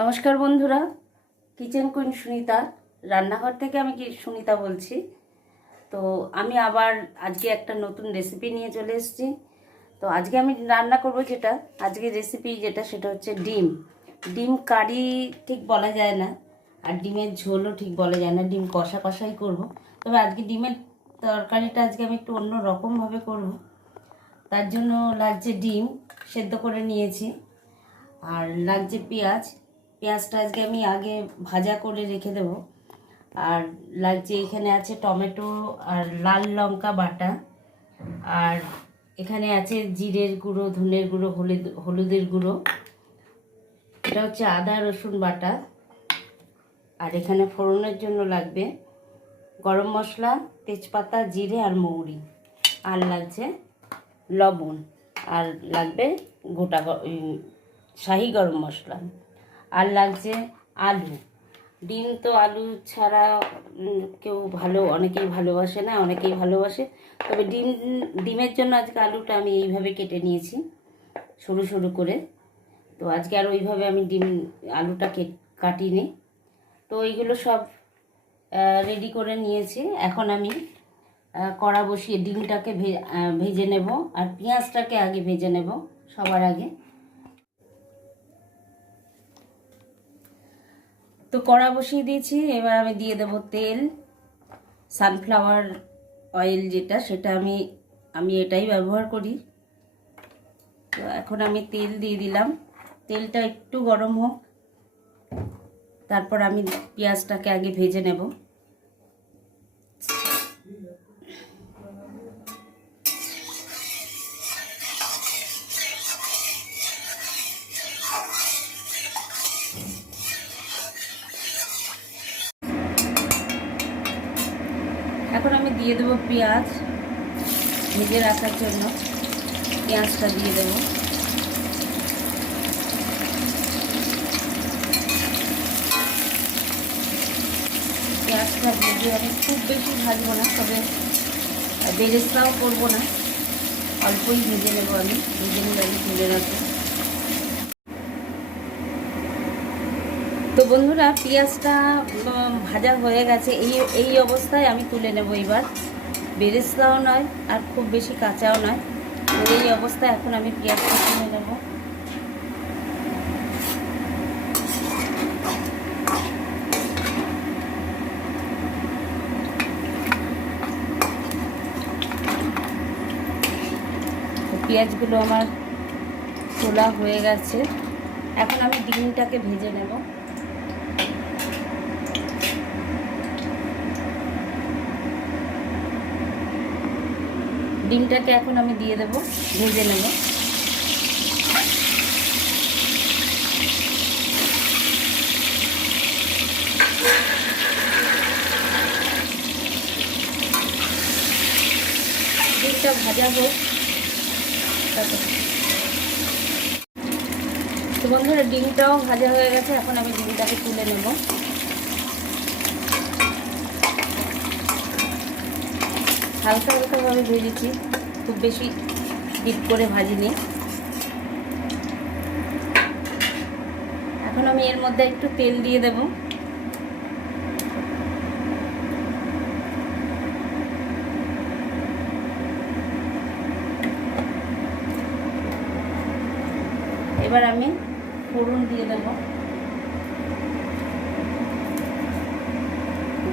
নমস্কার বন্ধুরা, kitchen queen Sunita রান্নাঘর থেকে আমি সুনিতা বলছি। তো আমি আবার আজকে একটা নতুন রেসিপি নিয়ে চলে এসেছি। তো আজকে আমি রান্না করব আজকে রেসিপি সেটা হচ্ছে ডিম ডিম কারি ঠিক বলা যায় না, আর ডিমের ঝোলও ঠিক বলা যায় না, ডিম কষা কষাই করব। তবে আজকে ডিমের তরকারিটা আজকে আমি একটু অন্য রকমভাবে করব। তার জন্য লাগছে ডিম সেদ্ধ করে নিয়েছি, আর লাগছে পেঁয়াজটা আজকে আমি আগে ভাজা করে রেখে দেব। আর লাগছে এখানে আছে টমেটো আর লাল লঙ্কা বাটা, আর এখানে আছে জিরের গুঁড়ো, ধনের গুঁড়ো, হলুদের গুঁড়ো, এটা হচ্ছে আদা রসুন বাটা। আর এখানে ফোড়নের জন্য লাগবে গরম মশলা, তেজপাতা, জিরে আর মৌরি, আর লাগছে লবণ, আর লাগবে গোটা শাহি গরম মশলা, আর লাগছে আলু। ডিম তো আলু ছাড়া কেউ অনেকেই ভালোবাসে না, অনেকেই ভালোবাসে। তবে ডিমের জন্য আজকে আলুটা আমি এইভাবে কেটে নিয়েছি সরু সরু করে। তো আজকে আর ওইভাবে আমি আলুটা কাটিনি। তো এইগুলো সব রেডি করে নিয়েছি। এখন আমি কড়া বসিয়ে ডিমটাকে ভেজে নেব, আর পেঁয়াজটাকে আগে ভেজে নেব সবার আগে। তো কড়া বসিয়ে দিয়েছি, এবার আমি দিয়ে দেব তেল। সানফ্লাওয়ার অয়েল সেটা আমি এটাই ব্যবহার করি। তো এখন আমি তেল দিয়ে দিলাম, তেলটা একটু গরম হোক, তারপর আমি পেঁয়াজটাকে আগে ভেজে নেব। এখন আমি দিয়ে দেবো পেঁয়াজ, ভেজে রাখার জন্য পেঁয়াজটা দিয়ে দেব। পেঁয়াজটা ভেজে আমি খুব বেশি ভাজবো না, তবে বেরেস্তাও করবো না, অল্পই ভেজে নেবো। আমি ভেজে নিয়ে আমি তুলে রাখবো। তো বন্ধুরা, পেঁয়াজটা ভাজা হয়ে গেছে। এই অবস্থায় আমি তুলে নেব। এবার বেরেস্তাও নয় আর খুব বেশি কাঁচাও নয়, তো এই অবস্থায় এখন আমি পেঁয়াজটা তুলে নেব। তো পেঁয়াজগুলো আমার তোলা হয়ে গেছে, এখন আমি ডিমটাকে ভেজে নেব। ডিমটাকে এখন আমি দিয়ে দেব, ভেজে নেব। ডিমটা ভাজা হোক। তো বন্ধুরা, ডিমটাও ভাজা হয়ে গেছে, এখন আমি ডিমটাকে তুলে নেব। হালকা হালকাভাবে ভেজেছি, খুব বেশি ডিপ করে ভাজিনি। এখন আমি এর মধ্যে একটু তেল দিয়ে দেব। এবার আমি ফোড়ন দিয়ে দেব।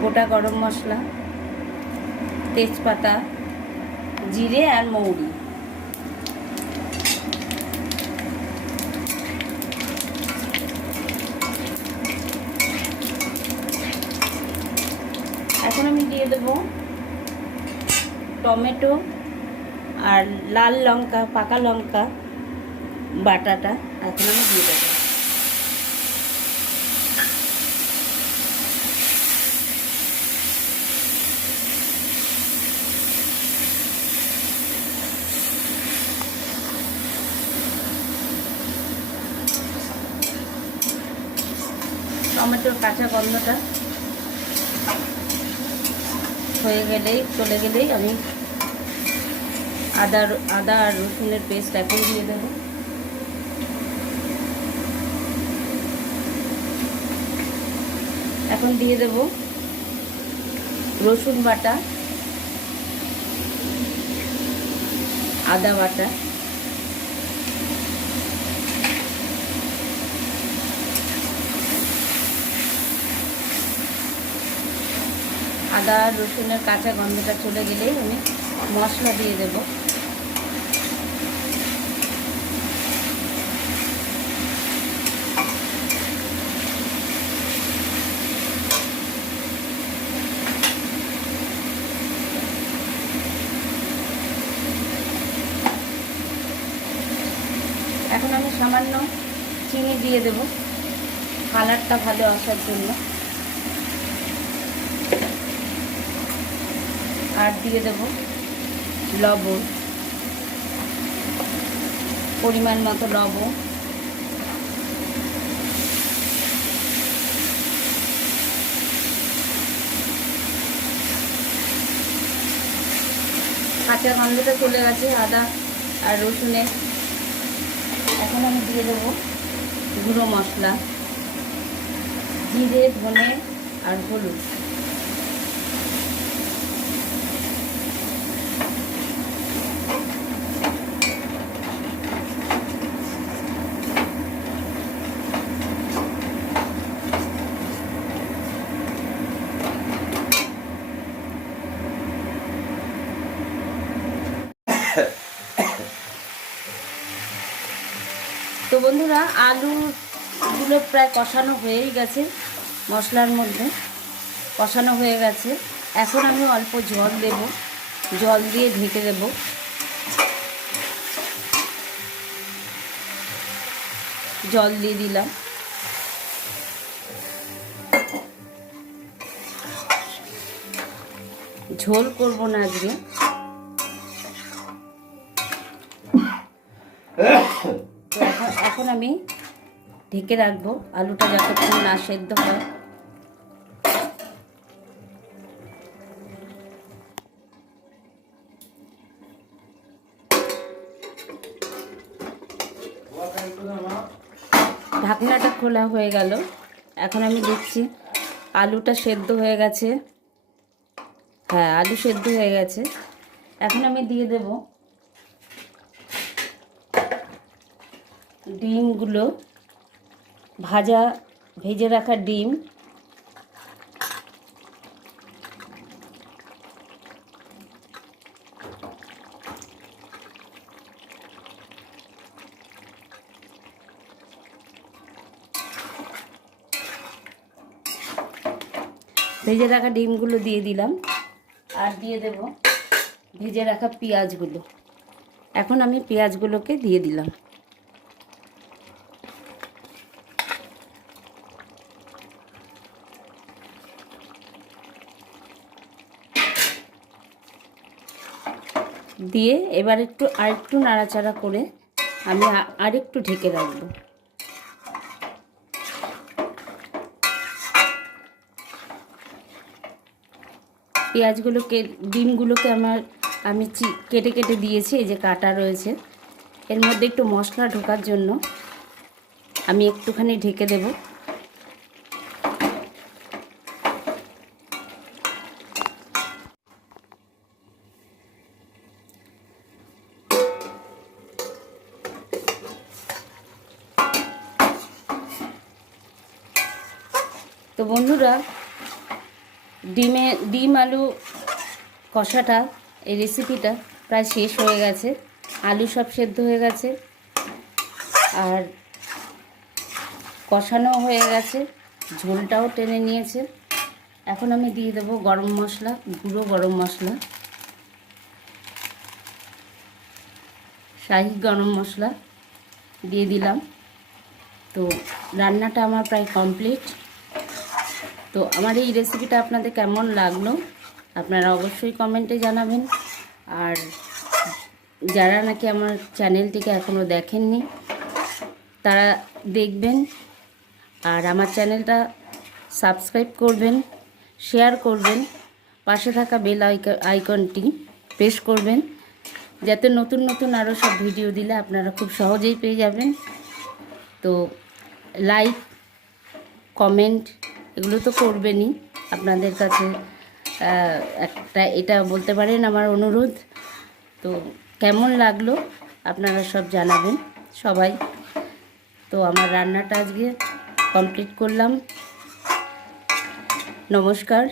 গোটা গরম মশলা, তেজপাতা, জিরে আর মৌরি। এখন আমি দিয়ে দেব টমেটো আর লাল লঙ্কা, পাকা লঙ্কা বাটাটা এখন আমি দিয়ে দেবো। টমেটোর কাঁচা গন্ধটা চলে গেলেই আমি আদা আর রসুনের পেস্ট এখন দিয়ে দেবো। এখন দিয়ে দেব রসুন বাটা, আদা বাটা, আদা রসুনের কাঁচা গন্ধটা চলে গেলেই আমি মশলা দিয়ে দেব। এখন আমি সামান্য চিনি দিয়ে দেব কালারটা ভালো আসার জন্য, আর দিয়ে দেব লবণ, পরিমাণ মতো লবণ, কাঁচা গন্ধটা চলে গেছে আদা আর রসুনের। এখন আমি দিয়ে দেবো গুঁড়ো মশলা, জিরে, ধনে আর হলুদ। তো বন্ধুরা, আলুগুলো প্রায় কষানো হয়েই গেছে, মশলার মধ্যে কষানো হয়ে গেছে। এখন আমি অল্প জল দেব, জল দিয়ে ঢেকে দেব। জল দিয়ে দিলাম। ঝোল করব না আজকে। তো এখন আমি ঢেকে রাখবো আলুটা যতক্ষণ না সেদ্ধ হয়। ঢাকনাটা খোলা হয়ে গেল। এখন আমি দেখছি আলুটা সেদ্ধ হয়ে গেছে। হ্যাঁ, আলু সেদ্ধ হয়ে গেছে। এখন আমি দিয়ে দেব ডিমগুলো, ভেজে রাখা ডিম। ভেজে রাখা ডিমগুলো দিয়ে দিলাম, আর দিয়ে দেব ভেজে রাখা পেঁয়াজগুলো। এখন আমি পেঁয়াজগুলোকে দিয়ে দিলাম। দিয়ে এবার আরেকটু নাড়াচাড়া করে আমি আরেকটু ঢেকে রাখবো। পেঁয়াজগুলোকে, ডিমগুলোকে আমি কেটে কেটে দিয়েছি, এই যে কাটা রয়েছে। এর মধ্যে একটু মশলা ঢোকার জন্য আমি একটুখানি ঢেকে দেব। তো বন্ধুরা, ডিম আলু কষাটা, এই রেসিপিটা প্রায় শেষ হয়ে গেছে। আলু সব সেদ্ধ হয়ে গেছে, আর কষানো হয়ে গেছে, ঝোলটাও টেনে নিয়েছে। এখন আমি দিয়ে দেবো গরম মশলা, গুঁড়ো গরম মশলা, শাহি গরম মশলা দিয়ে দিলাম। তো রান্নাটা আমার প্রায় কমপ্লিট। তো আমার এই রেসিপিটা আপনাদের কেমন লাগলো আপনারা অবশ্যই কমেন্টে জানাবেন। আর যারা নাকি আমার চ্যানেলটিকে এখনও দেখেননি তারা দেখবেন, আর আমার চ্যানেলটা সাবস্ক্রাইব করবেন, শেয়ার করবেন, পাশে থাকা বেল আইকনটি প্রেস করবেন, যাতে নতুন নতুন আরও সব ভিডিও দিলে আপনারা খুব সহজেই পেয়ে যাবেন। তো লাইক, কমেন্ট এগুলো তো করবেনই। আপনাদের কাছে একটা এটা বলতে পারেন আমার অনুরোধ। তো কেমন লাগলো আপনারা সব জানাবেন সবাই। তো আমার রান্নাটা আজকে কমপ্লিট করলাম। নমস্কার।